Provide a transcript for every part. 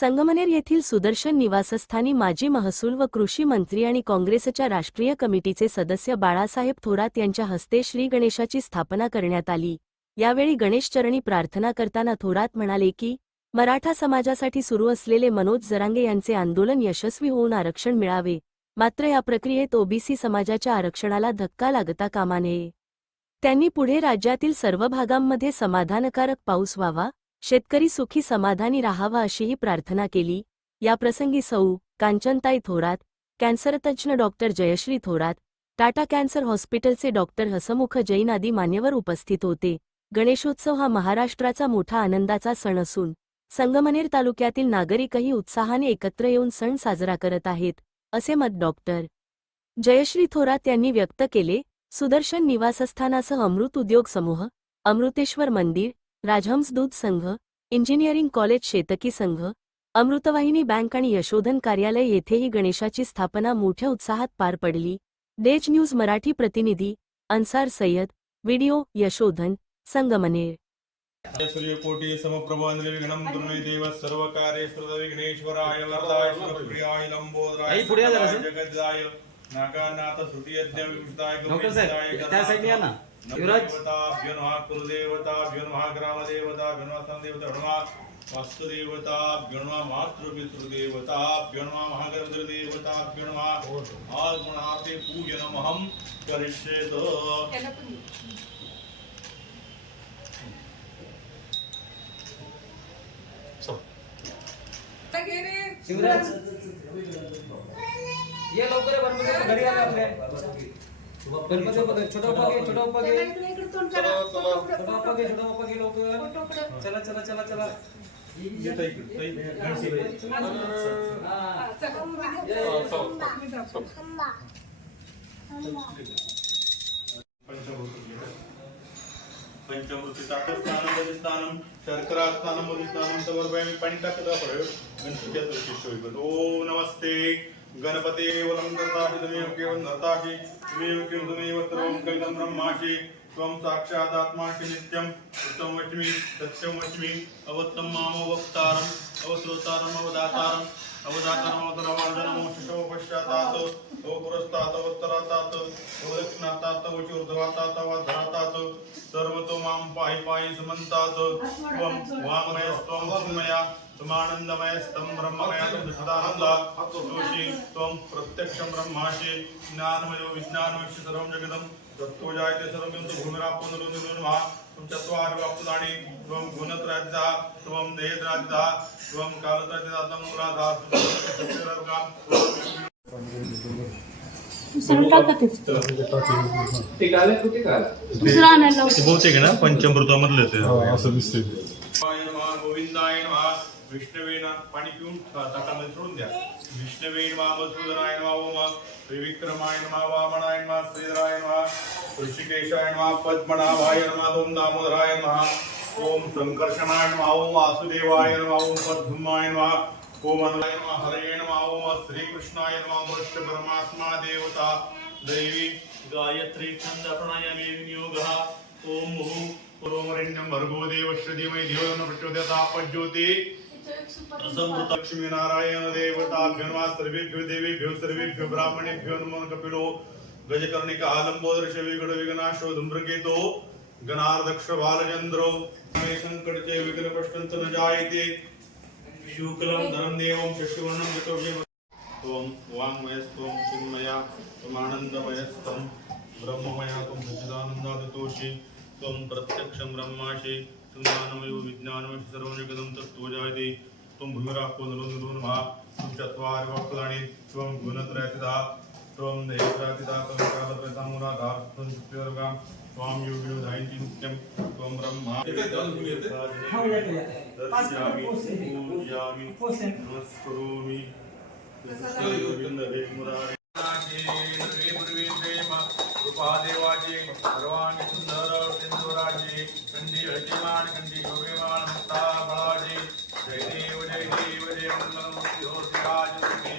संगमनेर येथील सुदर्शन निवासस्थानी माजी महसूल व कृषी मंत्री आणि काँग्रेसच्या राष्ट्रीय कमिटीचे सदस्य बाळासाहेब थोरात यांच्या हस्ते श्री गणेशाची स्थापना करण्यात आली. यावेळी गणेशचरणी प्रार्थना करताना थोरात म्हणाले की मराठा समाजासाठी सुरू असलेले मनोज जरांगे यांचे आंदोलन यशस्वी होऊन आरक्षण मिळावे. मात्र या प्रक्रियेत ओबीसी समाजाच्या आरक्षणाला धक्का लागता कामा नये. त्यांनी पुढे राज्यातील सर्व भागांमध्ये समाधानकारक पाऊस व्हावा. शेतकरी सुखी समाधानी राहावा अशीही प्रार्थना केली. याप्रसंगी सौ कांचनताई थोरात कॅन्सरतज्ज्ञ डॉक्टर जयश्री थोरात टाटा कॅन्सर हॉस्पिटलचे डॉक्टर हसमुख जैन आदी मान्यवर उपस्थित होते. गणेशोत्सव हा महाराष्ट्राचा मोठा आनंदाचा सण असून संगमनेर तालुक्यातील नागरिकही उत्साहाने एकत्र येऊन सण साजरा करत आहेत असे मत डॉक्टर जयश्री थोरात यांनी व्यक्त केले. सुदर्शन निवासस्थानासह अमृत उद्योग समूह अमृतेश्वर मंदिर राजहंस दूध संघ इंजिनिअरिंग कॉलेज शेतकी संघ अमृतवाहिनी बँक आणि यशोधन कार्यालय येथेही गणेशाची स्थापना मोठ्या उत्साहात पार पडली. डेच न्यूज मराठी प्रतिनिधी अन्सार सय्यद व्हिडिओ यशोधन संगमनेर. सूर्यकोटि सर्वकार्येषु विघ्नेश्वराय वरदाय लंबोदराय नागानाथ श्रुतियज्ञ विमुक्ताय डॉक्टर देवताभ्यो नमः कुलदेवताभ्यो नमः ग्रामदेवताभ्यो नमः संदेवताभ्यो नमः वास्तुदेवताभ्यो नमः मातृपितृदेवताभ्यो नमः महागणपतिदेवताभ्यो नमः आगुणाते पूजनमहं करिष्येत। शिवराज। ये लवकर घरी आले आपले गणपती बघ छोटा बाप्पा घे छोटा बाप्पा घे छोटा बाप्पा घे छोटा बाप्पा घे लवकर चला। चला चला चला येता इकडे ताई, गणशी बाई. पंचमृती ताटस्थानं स्थानं समर्पयामि प्रयोग ओम नमस्ते। गणपते वलं दत्ताहि केवलं कलितं ब्रह्मासि त्वं साक्षादात्मासि नित्यं उत्तमं वच्मि सत्यं वच्मि अवत्तं मामवक्तारम् अवश्रोतारम् अवदातारम् अवदातारम् अवतरवादनमो शिशो पश्चातात् अव पुरस्तात् अवत्तरातात् अवदक्षिणातात् अवचूर्ध्वातात् अवधरातात् सर्वतो मां पाहि पाहि समन्तात् त्वं वाङ्मयस्त्वं चिन्मया त्वमानन्दमयस्तं ब्रह्ममया त्वं सदानन्दा दोषी त्वं प्रत्यक्षं ब्रह्मासि ज्ञानमयो विज्ञानमयस्य सर्वं जगदं तत्त्वो जायते सर्वं यन्तु भूमिरापन्नरुन्नुर्मः त्वं चत्वारि वाप्तदानि त्वं गुणत्रयद्धा त्वं देहद्राद्धा त्वं कालत्रयद्धा त्वं मूलाधार दुसरा आणायला बहुतेक ना पंचमृतामधले ते. असं दिसतंय गोविंदाय नमः विष्णवे ना पाणी पिऊन ताटामध्ये सोडून द्या. विष्णवे नमः मधुसूदनाय नमः श्रीविक्रमाय त्रिविक्रमाय नमः वामनाय नमः श्रीधराय नमः ऋषिकेशाय नमः पद्मनाभाय नमः ओम दामोदराय नमः ओम संकर्षणाय नमः ओम वासुदेवाय नमः ओम पद्माय नमः ओम अनलाय नमः हरे नमः ओम श्रीकृष्णाय नमः वृष्ट परमात्मा देवता दैवी गायत्री छंद प्राणायामे विनियोगः ओम मुहु पुरोमरिण्यं भर्गो देवस्य धीमहि धियो न लक्ष्मी नारायण देवताभ्यो सर्वेभ्यो देवेभ्यो सर्वेभ्यो ब्राह्मणेभ्यो नमो। कपिलो गजकर्णिक आलंबोदर शविगड विघ्नाशो धूम्रकेतो गणार्दक्ष बालचंद्रो मे संकटचे विघ्न न जायते शुक्लं धनं देवं शशिवर्णं चतुर्भ्यं त्वं वाङ्मयस्त्वं चिन्मया त्वमानन्दमयस्त्वं ब्रह्ममया त्वं सच्चिदानन्दादतोषि त्वं प्रत्यक्षं ब्रह्मासि सुज्ञानमयो विज्ञानमयि सर्वं जगदं तत्त्वजायते. त्वं भूमिरापो नरोन्नरोन्मः त्वं चत्वारि वक्त्राणि त्वं गुणत्रयतिदा त्वं देवत्रातिदा त्वं कालत्रयतामुराधा त्वं सत्यर्गां त्वां योगिनो धायन्ति नित्यं त्वं ब्रह्मा. दर्शयामि पूजयामि नमस्करोमि. कृपादेवाचे सर्वांगी सुंदर कंदी शोभेमान मुक्ता बळाजे जय देव जय देव जय मंगल मुक्ती हो राज तुमे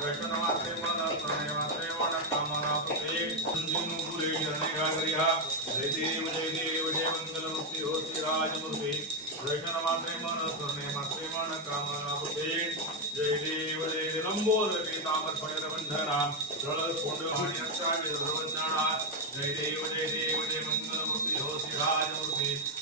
वैष्णवाचे मन प्रणयवाचे मन कामना पुते सुंदी मुकुले जने गागरिया जय देव जय देव जय मंगल मुक्ती हो राज मूर्ती दर्शन मात्रे मन स्वर्णे मात्रे मन कामना पुते जय देव जय देव लंबोदर तामर फणिर बंधना जळ कोंड वाणी अक्षामी सर्वज्ञाना जय देव जय देव जय मंगल मूर्ती हो श्रीराज मूर्ती दर्शन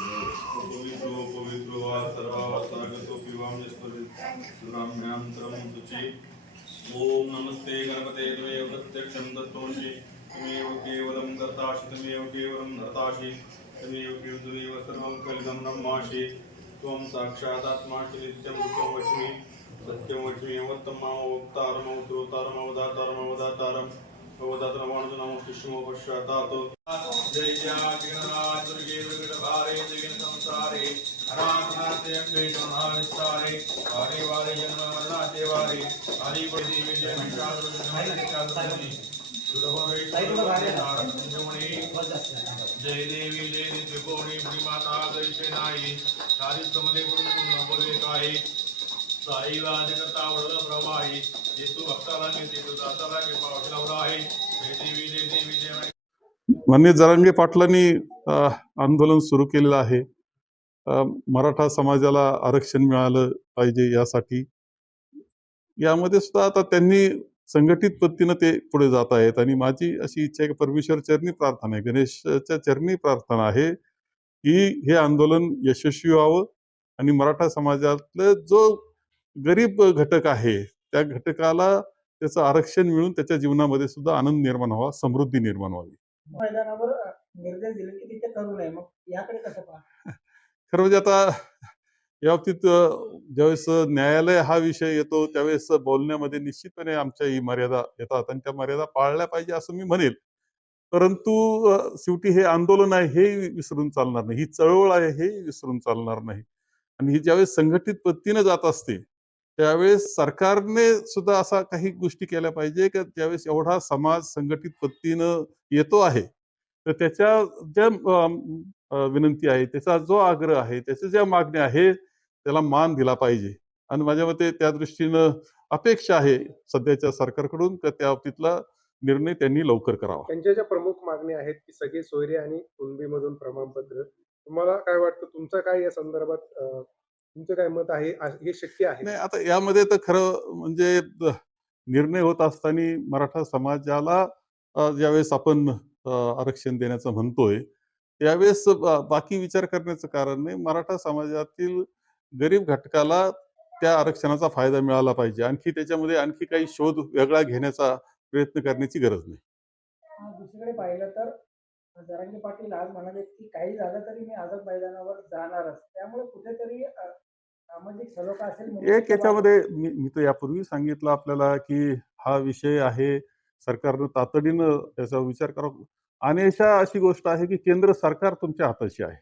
पवित्रो पवित्रो वा सर्वावतागतो पिवाम सुराम्यां त्रम तुची ओम नमस्ते गणपते त्वमेव प्रत्यक्षं दत्तोषि त्वमेव केवलं कर्तासि त्वमेव केवलं धर्तासि त्वमेव केवलमेव सर्वं कलिदं ब्रह्मासि त्वं साक्षादात्मासि नित्यं रूपं वच्मि सत्यं वच्मि अवत्तमावतारमवतरोतारमवदातारमवदातारम् जय संसारे अनाथनाथे वारे वारे वारे विजय जय देवी जय त्रिकोणी श्रीमाता दैशनाई चारित्रमध्ये गुरुकुल बोलवे काही साईला वाजकर्ता वडल प्रवाही येतू भक्ताला तू दाताला के आहे. जय देवी जय देवी जय मान्य जरांगे पाटलांनी आंदोलन सुरू केलेलं आहे. मराठा समाजाला आरक्षण मिळालं पाहिजे यासाठी. यामध्ये सुद्धा आता त्यांनी संघटित पद्धतीनं ते पुढे जात आहेत. आणि माझी अशी इच्छा आहे की परमेश्वर चरणी प्रार्थना आहे. गणेशच्या चरणी प्रार्थना आहे की हे आंदोलन यशस्वी व्हावं. आणि मराठा समाजातलं जो गरीब घटक आहे त्या घटकाला त्याचं आरक्षण मिळून त्याच्या जीवनामध्ये सुद्धा आनंद निर्माण व्हावा समृद्धी निर्माण व्हावी. खरं म्हणजे आता या बाबतीत ज्यावेळेस न्यायालय हा विषय येतो त्यावेळेस बोलण्यामध्ये निश्चितपणे आमच्या ही मर्यादा येतात आणि त्या मर्यादा पाळल्या पाहिजे असं मी म्हणेल. परंतु शेवटी हे आंदोलन आहे हे विसरून चालणार नाही. ही चळवळ आहे हे विसरून चालणार नाही. आणि ही ज्यावेळेस संघटित पद्धतीने जात असते त्यावेळेस सरकारने सुद्धा असा काही गोष्टी केल्या पाहिजे की ज्यावेळेस एवढा समाज संघटित पद्धतीनं येतो आहे तर त्याच्या ज्या विनंती आहे त्याचा जो आग्रह आहे त्याच्या ज्या मागण्या आहे त्याला मान दिला पाहिजे. आणि माझ्या मते त्या दृष्टीनं अपेक्षा आहे सध्याच्या सरकारकडून तर त्या बाबतीतला निर्णय त्यांनी लवकर करावा. त्यांच्या ज्या प्रमुख मागण्या आहेत की सगळे सोयरे आणि कुणबीमधून प्रमाणपत्र तुम्हाला काय वाटतं तुमचा काय या संदर्भात तुमचं काय मत आहे? हे शक्य आहे? नाही आता यामध्ये तर खरं म्हणजे निर्णय होत असताना मराठा समाजाला ज्यावेळेस आपण आरक्षण देण्याचं म्हणतोय त्यावेळेस बाकी विचार करण्याचं कारण नाही मराठा समाजातील गरीब घटकाला त्या आरक्षणाचा फायदा मिळाला पाहिजे. आणखी त्याच्यामध्ये आणखी काही शोध वेगळा घेण्याचा प्रयत्न करण्याची गरज नाही. दुसरीकडे पाहिलं तर जरांगे पाटील आज म्हणाले की काही झालं तरी मी आझाद मैदानावर जाणारच. त्यामुळे कुठेतरी सामाजिक सलोखा असेल एक याच्यामध्ये मी मी तर यापूर्वी सांगितलं आपल्याला की हा विषय आहे सरकारनं तातडीनं त्याचा विचार करावा. आणि अशा अशी गोष्ट आहे की केंद्र सरकार तुमच्या हाताशी आहे.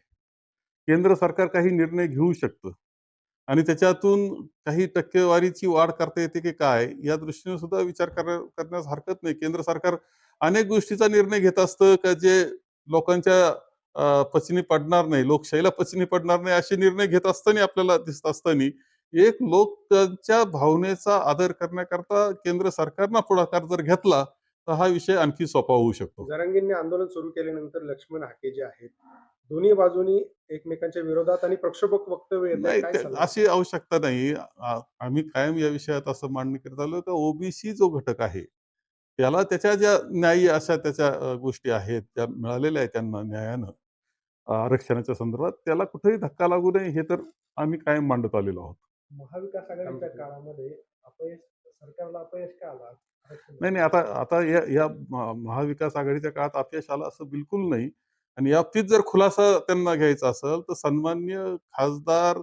केंद्र सरकार काही निर्णय घेऊ शकतं. आणि त्याच्यातून काही टक्केवारीची वाढ करता येते की काय या दृष्टीने सुद्धा विचार कर- करण्यास हरकत नाही. केंद्र सरकार अनेक गोष्टीचा निर्णय घेत असतं का जे लोकांच्या पचनी पडणार नाही लोकशाहीला पचनी पडणार नाही असे निर्णय घेत असताना आपल्याला दिसत असताना एक लोकांच्या भावनेचा आदर करण्याकरता केंद्र सरकारनं पुढाकार जर घेतला तर हा विषय आणखी सोपा होऊ शकतो जरांगींनी आंदोलन सुरू केल्यानंतर लक्ष्मण हाके जे आहेत दोन्ही बाजूनी एकमेकांच्या विरोधात आणि प्रक्षोभक वक्तव्य? अशी आवश्यकता नाही आम्ही कायम या विषयात असं मांडणी करत आलो का ओबीसी जो घटक आहे त्याला त्याच्या ज्या न्यायी अशा त्याच्या गोष्टी आहेत त्या मिळालेल्या आहेत त्यांना न्यायानं आरक्षणाच्या संदर्भात त्याला कुठेही धक्का लागू नये हे तर आम्ही कायम मांडत आलेलो आहोत. महाविकास आघाडीच्या काळामध्ये अपयश सरकारला अपयश का आला? नाही नाही आता आता या या महाविकास आघाडीच्या काळात अपयश आलं असं बिलकुल नाही. आणि या बाबतीत जर खुलासा त्यांना घ्यायचा असेल तर सन्मान्य खासदार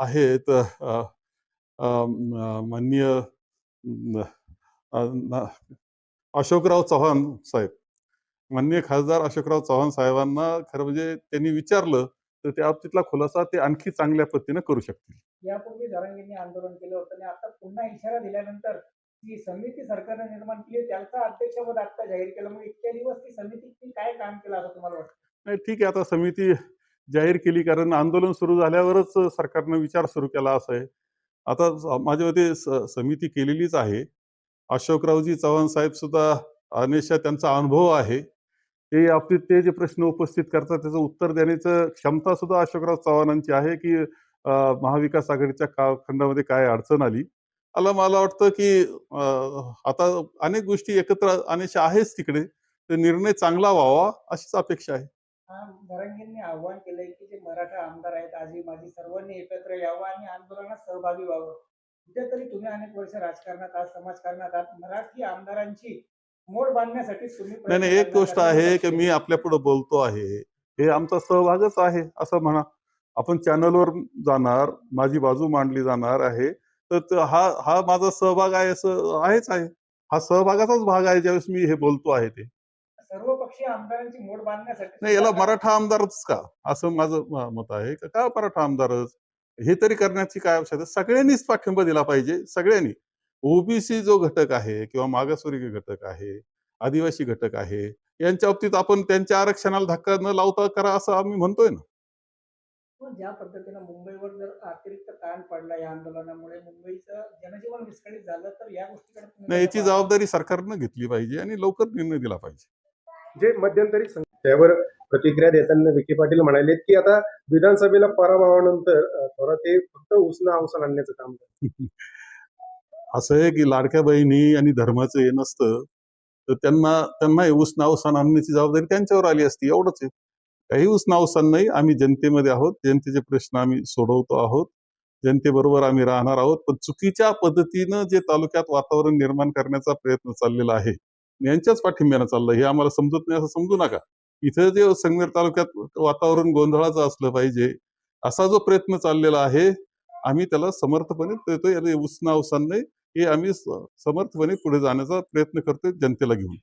आहेत माननीय अशोकराव चव्हाण साहेब. माननीय खासदार अशोकराव चव्हाण साहेबांना खरं म्हणजे त्यांनी विचारलं तर त्या बाबतीतला खुलासा ते आणखी चांगल्या पद्धतीनं करू शकतील. यापूर्वी जरांगींनी आंदोलन केलं होतं आणि आता पुन्हा इशारा दिल्यानंतर जी समिती सरकारने निर्माण केली त्याचं अध्यक्षपद आता जाहीर केलं. मग इतक्या दिवस ती समितीची काय काम केलं असं तुम्हाला वाटतं? नाही ठीक आहे आता समिती जाहीर केली कारण आंदोलन सुरू झाल्यावरच सरकारनं विचार सुरू केला असं आहे. आता माझ्या मते समिती केलेलीच आहे. अशोकरावजी चव्हाण साहेब सुद्धा अनेशा त्यांचा अनुभव आहे. ते आपले ते जे प्रश्न उपस्थित करतात त्याचं उत्तर देण्याचं क्षमता सुद्धा अशोकराव चव्हाणांची आहे की महाविकास आघाडीच्या कालखंडामध्ये काय अडचण आली. मला मला वाटतं की आता अनेक गोष्टी एकत्र अनेशा आहेच तिकडे. तर निर्णय चांगला व्हावा अशीच अपेक्षा आहे. हा आव्हान केलंय की जे मराठा आमदार आहेत आजी माझी सर्वांनी एकत्र यावं आणि आंदोलनात सहभागी व्हावं. कुठेतरी तुम्ही अनेक वर्ष राजकारणात आहात समाजकारणात आहात मराठी आमदारांची मोड बांधण्यासाठी तुम्ही नाही नाही एक गोष्ट आहे की मी. आपल्या पुढे बोलतो आहे. हे आमचा सहभागच आहे असं म्हणा. आपण चॅनलवर जाणार माझी बाजू मांडली जाणार आहे तर हा हा माझा सहभाग आहे असं आहेच आहे. हा सहभागाचाच भाग आहे ज्यावेळेस मी हे बोलतो आहे ते. सर्व पक्षीय आमदारांची मोड बांधण्यासाठी नाही याला मराठा आमदारच का? असं माझं मत आहे. का का मराठा आमदारच? हे तरी करण्याची काय आवश्यकता? सगळ्यांनीच पाठिंबा दिला पाहिजे सगळ्यांनी ओबीसी जो घटक आहे किंवा मागासवर्गीय घटक आहे आदिवासी घटक आहे यांच्या बाबतीत आपण त्यांच्या आरक्षणाला धक्का न लावता करा असं आम्ही म्हणतोय ना ज्या पद्धतीनं मुंबईवर जर अतिरिक्त ताण पडला या आंदोलनामुळे मुंबईचं जनजीवन विस्कळीत झालं तर या गोष्टीकडे नाही याची? जबाबदारी सरकारनं घेतली पाहिजे आणि लवकर निर्णय दिला पाहिजे जे मध्यंतरी त्यावर प्रतिक्रिया देताना विखे पाटील म्हणाले की आता विधानसभेला पराभवानंतर अं, थोरात हे फक्त उसना अवसान आणण्याचं काम करतात. असं आहे की लाडक्या बहिणी आणि धर्माचं हे नसतं तर त्यांना त्यांना हे ऊस आणण्याची जबाबदारी त्यांच्यावर आली असती एवढंच आहे काही ऊस अवसान नाही आम्ही जनतेमध्ये आहोत जनतेचे प्रश्न आम्ही सोडवतो आहोत जनतेबरोबर आम्ही राहणार आहोत पण चुकीच्या पद्धतीनं जे तालुक्यात वातावरण निर्माण करण्याचा प्रयत्न चाललेला आहे यांच्याच पाठिंब्यानं चाललं हे आम्हाला समजत नाही असं समजू नका इथं जे संगमेर तालुक्यात वातावरण गोंधळाचं असलं पाहिजे असा जो प्रयत्न चाललेला आहे आम्ही त्याला समर्थपणे देतोय याला उसना अवसान नाही हे आम्ही समर्थपणे पुढे जाण्याचा प्रयत्न करतोय जनतेला घेऊन.